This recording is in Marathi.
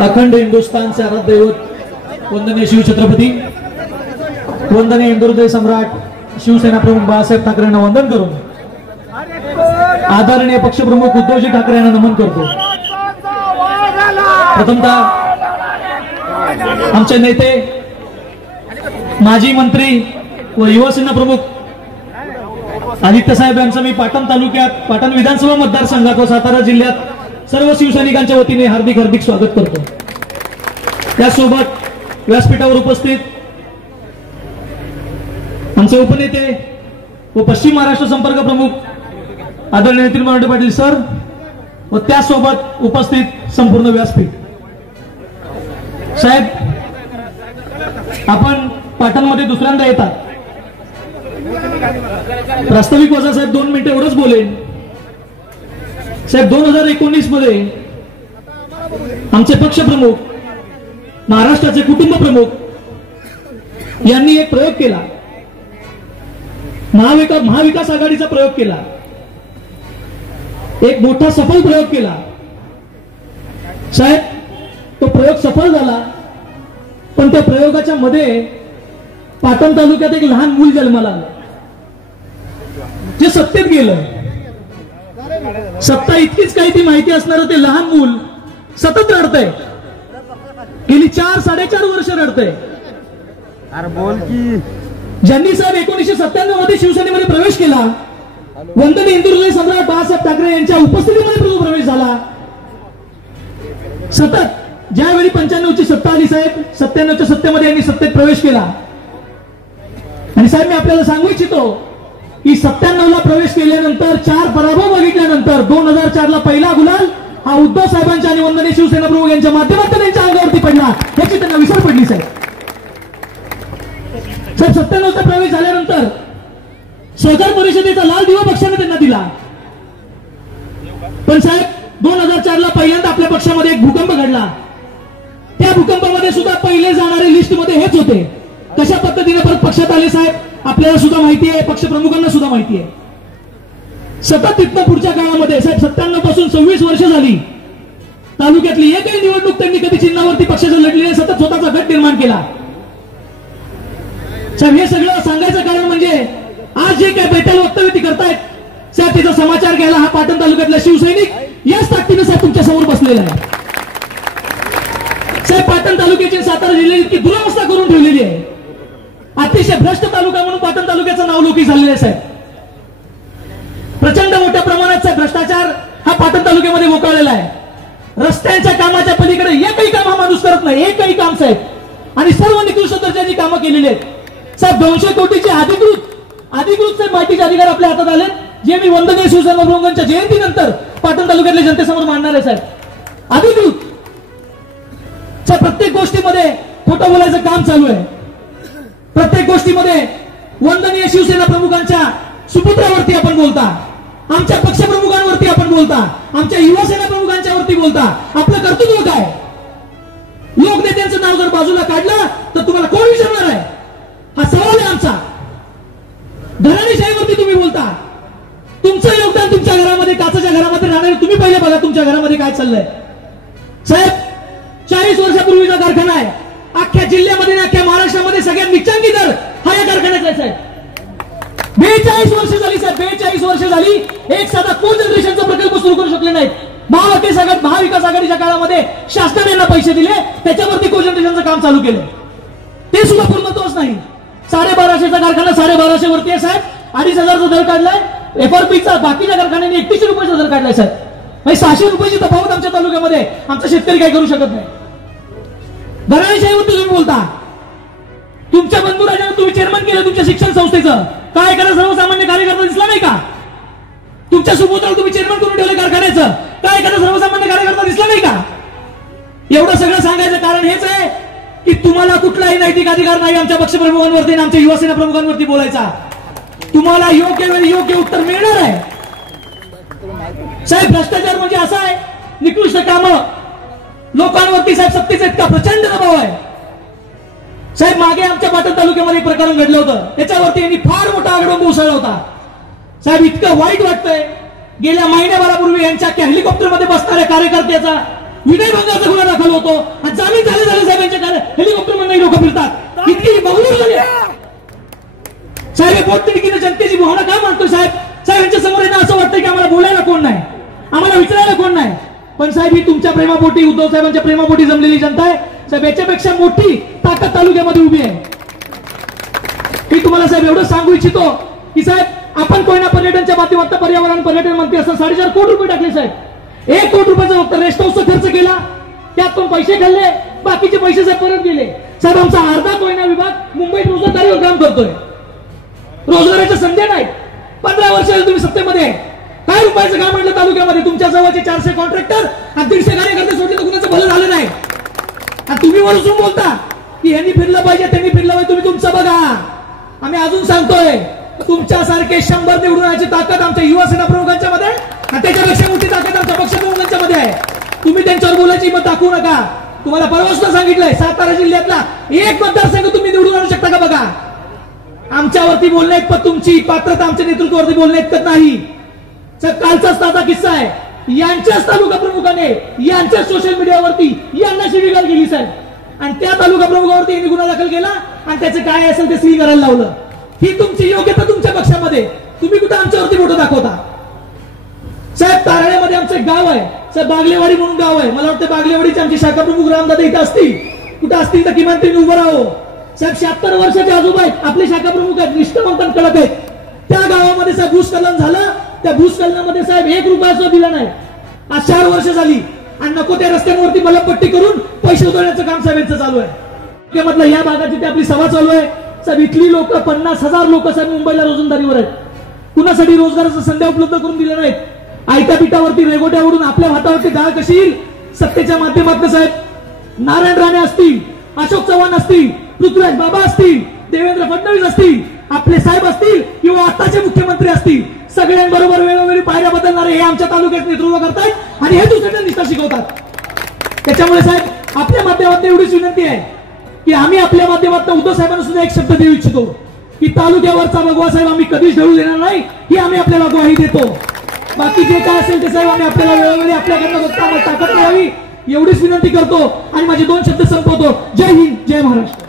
अखंड हिंदुस्थानचे आराध्य दैवत वंदनीय शिवछत्रपती वंदनीय हिंदुहृदय सम्राट शिवसेना प्रमुख बाळासाहेब ठाकरे यांना वंदन करून आदरणीय पक्षप्रमुख उद्धवजी ठाकरे यांना नमन करतो। प्रथमतः आमचे नेते माजी मंत्री व युवासेना प्रमुख आदित्य साहेब यांचं मी पाटण तालुक्यात पाटण विधानसभा मतदारसंघात व सातारा जिल्ह्यात सर्व शिवसैनिकांच्या वतीने हार्दिक हार्दिक स्वागत करतो। त्यासोबत व्यासपीठावर उपस्थित आमचे उपनेते व पश्चिम महाराष्ट्र संपर्क प्रमुख आदरणीय नितीन मांडे पाटील सर व त्यासोबत उपस्थित संपूर्ण व्यासपीठ साहेब, आपण पाटणमध्ये दुसऱ्यांदा येतात। प्रास्ताविक वजा साहेब 2 मिनिटे एवढंच बोलेन। साहेब 2019 मध्ये आमचे पक्षप्रमुख महाराष्ट्राचे कुटुंब प्रमुख यांनी एक प्रयोग केला, महाविकास आघाडीचा प्रयोग केला, एक मोठा सफल प्रयोग केला। साहेब तो प्रयोग सफल झाला, पण त्या प्रयोगाच्या मध्ये पाटण तालुक्यात एक लहान मूल जन्माला आलं, जे सत्तेत गेलं। सत्ता इतकीच काही ती माहिती असणारं ते लहान मूल सतत रडतंय, गेली 4-4.5 वर्ष रडतंय। अरे बोल की ज्यांनी साहेब 1997 मध्ये शिवसेनेमध्ये प्रवेश केला, वंदनीय हिंदुहृदय सम्राट बाळासाहेब ठाकरे यांच्या उपस्थितीमध्ये प्रवेश झाला। सतत ज्यावेळी 95 ची सत्ता आली साहेब, 97 च्या सत्तेमध्ये यांनी सत्तेत प्रवेश केला। आणि साहेब मी आपल्याला सांगू इच्छितो की 97 ला प्रवेश केल्यानंतर 4 पराभव बघितल्यानंतर 2004 ला पहिला गुलाल हा उद्धव साहेबांच्या आणि वंदनीय शिवसेना प्रमुख यांच्या माध्यमातून त्यांच्या अंगावरती पडला, याची त्यांना विसर पडली साहेब। 97 चा प्रवेश झाल्यानंतर सहकार परिषदेचा लाल दिवा पक्षाने त्यांना दिला, पण साहेब 2004 ला पहिल्यांदा आपल्या पक्षामध्ये एक भूकंप घडला। त्या भूकंपामध्ये सुद्धा पहिले जाणारे लिस्ट मध्ये हेच होते। कशा पद्धतीने परत पक्षात आले साहेब आपल्याला सुद्धा माहिती आहे, पक्षप्रमुखांना सुद्धा माहिती आहे। सतत तिथनं पुढच्या काळामध्ये साहेब 97 पासून 26 वर्ष झाली, तालुक्यातली एकही निवडणूक त्यांनी कधी चिन्हावरती पक्षाच्या लढली नाही, सतत स्वतःचा गट निर्माण केला। साहेब हे सगळं सांगायचं कारण म्हणजे आज जे काय बैठक वक्तव्य ती करतायत साहेब, त्याचा समाचार घ्यायला हा पाटण तालुक्यातला शिवसैनिक याच ताकदीने साहेब तुमच्या समोर बसलेला आहे। साहेब पाटण तालुक्याची सातारा जिल्ह्यात इतकी दुरावस्था करून ठेवलेली आहे, अतिशय भ्रष्ट तालुका म्हणून पाटण तालुक्याचं नाव लौकिक झालेलं आहे साहेब। प्रचंड मोठ्या प्रमाणात साहेब भ्रष्टाचार हा पाटण तालुक्यामध्ये मोकळलेला आहे। रस्त्यांच्या कामाच्या पलीकडे एकही काम हा माणूस करत नाही, एकही काम साहेब। आणि सर्व निकृष्ट दर्जाची कामं केलेली आहेत साहेब। 200 कोटीचे अधिकृत साहेब माहितीचे अधिकार आपल्या हातात आले, जे मी वंदनीय शिवसेना प्रमुखांच्या जयंतीनंतर पाटण तालुक्यातल्या जनतेसमोर मांडणार आहे साहेब। अधिकृत साहेब प्रत्येक गोष्टीमध्ये खोटं बोलायचं काम चालू आहे, प्रत्येक गोष्टीमध्ये वंदनीय शिवसेना प्रमुखांच्या सुपुत्रावरती आपण बोलता, आमच्या पक्षप्रमुखांवरती आपण बोलता, आमच्या युवासेना प्रमुखांच्या वरती बोलता। आपलं कर्तृत्व काय? लोकनेत्यांचं नाव जर बाजूला काढलं तर तुम्हाला कोण विचारणार आहे? हा सवाल आहे आमचा। घराणेशाहीवरती तुम्ही बोलता, तुमचं योगदान तुमच्या घरामध्ये काचेच्या घरामध्ये राहणारे तुम्ही पहिले बघा तुमच्या घरामध्ये काय चाललंय साहेब। 40 वर्षापूर्वीचा कारखाना आहे, अख्ख्या जिल्ह्यामध्ये अख्ख्या महाराष्ट्रामध्ये सगळ्यात निचांकी दर हा या कारखान्याचा आहे साहेब। 42 वर्ष झाली साहेब, 42 वर्ष झाली एक साधा कोजनरेशनचा प्रकल्प सुरू करू शकले नाहीत। महाविकास आघाडीच्या काळामध्ये शासनाने यांना पैसे दिले, त्याच्यावरती कोजनरेशनचं काम चालू केलं, ते सुद्धा पूर्णत्वच नाही। 1250चा कारखाना 1250 वरती आहे साहेब, 2500चा दर काढलाय। FRPचा बाकीच्या कारखान्यांनी 3100 रुपयाचा दर काढलाय साहेब। म्हणजे 600 रुपयाची तफावत आमच्या तालुक्यामध्ये, आमचा शेतकरी काय करू शकत नाही। घराणेशाहीवरती तुम्ही बोलता, तुमच्या बंधुराजाने तुम्ही चेअरमन केलं तुमच्या शिक्षण संस्थेचं, काय करा सर्वसामान्य कार्यकर्ता दिसला नाही का? तुमच्या सुपुत्राला तुम्ही चेअरमन करून ठेवलं कारखान्याचं, काय करा सर्वसामान्य कार्यकर्ता दिसला नाही का? एवढं सगळं सांगायचं कारण हेच आहे की तुम्हाला कुठलाही नैतिक अधिकार नाही आमच्या पक्षप्रमुखांवरती आणि आमच्या युवासेना प्रमुखांवरती बोलायचा। तुम्हाला योग्य वेळी योग्य उत्तर मिळणार आहे साहेब। भ्रष्टाचार म्हणजे असा आहे, निकृष्ट कामं, लोकांवरती साहेब सत्तेचा इतका प्रचंड दबाव आहे साहेब। मागे आमच्या पाटण तालुक्यामध्ये एक प्रकरण घडलं होतं, त्याच्यावरती यांनी फार मोठा आगडोंब उसळला होता साहेब। इतकं वाईट वाटतंय, गेल्या महिन्याभरापूर्वी यांच्या हेलिकॉप्टरमध्ये बसणाऱ्या कार्यकर्त्याचा विनयभंगाचा गुन्हा दाखल होतो साहेब ही तुमच्या प्रेमापोटी, उद्धव साहेबांच्या प्रेमापोटी जमलेली जनता आहे साहेब. याच्यापेक्षा मोठी ताकद तालुक्यामध्ये उभी आहे. मी तुम्हाला साहेब एवढं सांगू इच्छितो की साहेब आपण कोयना पर्यटनच्या माध्यमातून पर्यावरण पर्यटन मंत्री असं 4.5 कोटी रुपये टाकले साहेब. 1 कोटी रुपयाचा फक्त रेस्ट हाऊसचा खर्च केला, त्यातून पैसे खाल्ले, बाकीचे पैसे साहेब परत गेले साहेब. आमचा अर्धा कोयना विभाग मुंबईत रोजगारीवर काम करतोय, रोजगाराच्या संधी नाही. 15 वर्ष झाली तुम्ही सत्तेमध्ये, काय रुपयाचं काम म्हटलं तालुक्यामध्ये? तुमच्या जवळचे 400 कॉन्ट्रॅक्टर आणि 150 कार्यकर्ते सोडले तर कुणाचं भलं झालं नाही. आणि तुम्ही वरून बोलता की यांनी फिरलं पाहिजे, त्यांनी फिरलं पाहिजे. तुम्ही तुमचं बघा. आम्ही अजून सांगतोय, तुमच्यासारखे 100 निवडून याची ताकद आमच्या युवा सेना प्रमुखांच्या मध्ये आणि त्याच्यापेक्षा मोठी ताकद आमच्या पक्ष प्रमुखांच्या मध्ये आहे. तुम्ही त्यांच्यावर बोलायची हिंमत दाखवू नका. तुम्हाला परवा सुद्धा सांगितलंय, सातारा जिल्ह्यातला एक मतदारसंघ तुम्ही निवडून आणू शकता का बघा. आमच्यावरती बोलणे इतपत तुमची पात्रता आमच्या नेतृत्वावरती बोलणे इतपत नाही. कालचाच ताजा किस्सा आहे. यांच्याच तालुका प्रमुखाने यांच्याच सोशल मीडियावरती यांना शिवीगाळ केली साहेब, आणि त्या तालुका प्रमुखावरती यांनी गुन्हा दाखल केला आणि त्याचं काय असेल ते सील करायला लावलं. ही तुमची योग्यता तुमच्या पक्षामध्ये. तुम्ही कुठं आमच्यावरती फोटो दाखवता साहेब. तारळ्यामध्ये आमचं एक गाव आहे साहेब, बागलेवाडी म्हणून गाव आहे. मला वाटतं बागलेवाडीचे आमचे शाखा प्रमुख रामदादा इथं असतील, कुठं असतील तर किमान त्यांनी उभं राहावं साहेब. 76 वर्षाचे आजोबा आहेत, आपले शाखा प्रमुख आहेत, निष्ठावंत कडक आहेत. त्या गावामध्ये साहेब भूस्खलन झालं, त्या भूस्खलनामध्ये साहेब 1 रुपया सुद्धा दिला नाही. आज 4 वर्ष झाली आणि नको त्या रस्त्यांवरती मलमपट्टी करून पैसे उधळण्याचं काम साहेब यांचं चालू आहे. मधलं या भागाची ते आपली सभा चालू आहे साहेब. इथली लोक 50,000 लोक साहेब मुंबईला रोजंदारीवर आहेत. कुणासाठी रोजगाराच्या संध्या उपलब्ध करून दिल्या नाहीत. आयत्या पिठावरती रेगोट्यावरून आपल्या हातावरती डाळ कशी येईल सत्तेच्या माध्यमातून साहेब. नारायण राणे असतील, अशोक चव्हाण असतील, पृथ्वीराज बाबा असतील, देवेंद्र फडणवीस असतील, आपले साहेब असतील किंवा आताचे मुख्यमंत्री असतील, सगळ्यांबरोबर वेळोवेळी पायऱ्या बदलणारे हे आमच्या तालुक्यात नेतृत्व करतायत आणि हे दुसऱ्यांना निष्ठा शिकवतात. त्याच्यामुळे साहेब आपल्या माध्यमातून एवढीच विनंती आहे की आम्ही आपल्या माध्यमातून उद्धव साहेबांना सुद्धा एक शब्द देऊ इच्छितो की तालुक्यावरचा भगवा साहेब आम्ही कधीच ढळू देणार नाही, ही आम्ही आपल्याला ग्वाही देतो. बाकी जे काय असेल ते साहेब आम्ही आपल्याला वेळोवेळी आपल्याकडनं बघता ताकद मिळावी एवढीच विनंती करतो आणि माझे 2 शब्द संपवतो. जय हिंद, जय महाराष्ट्र.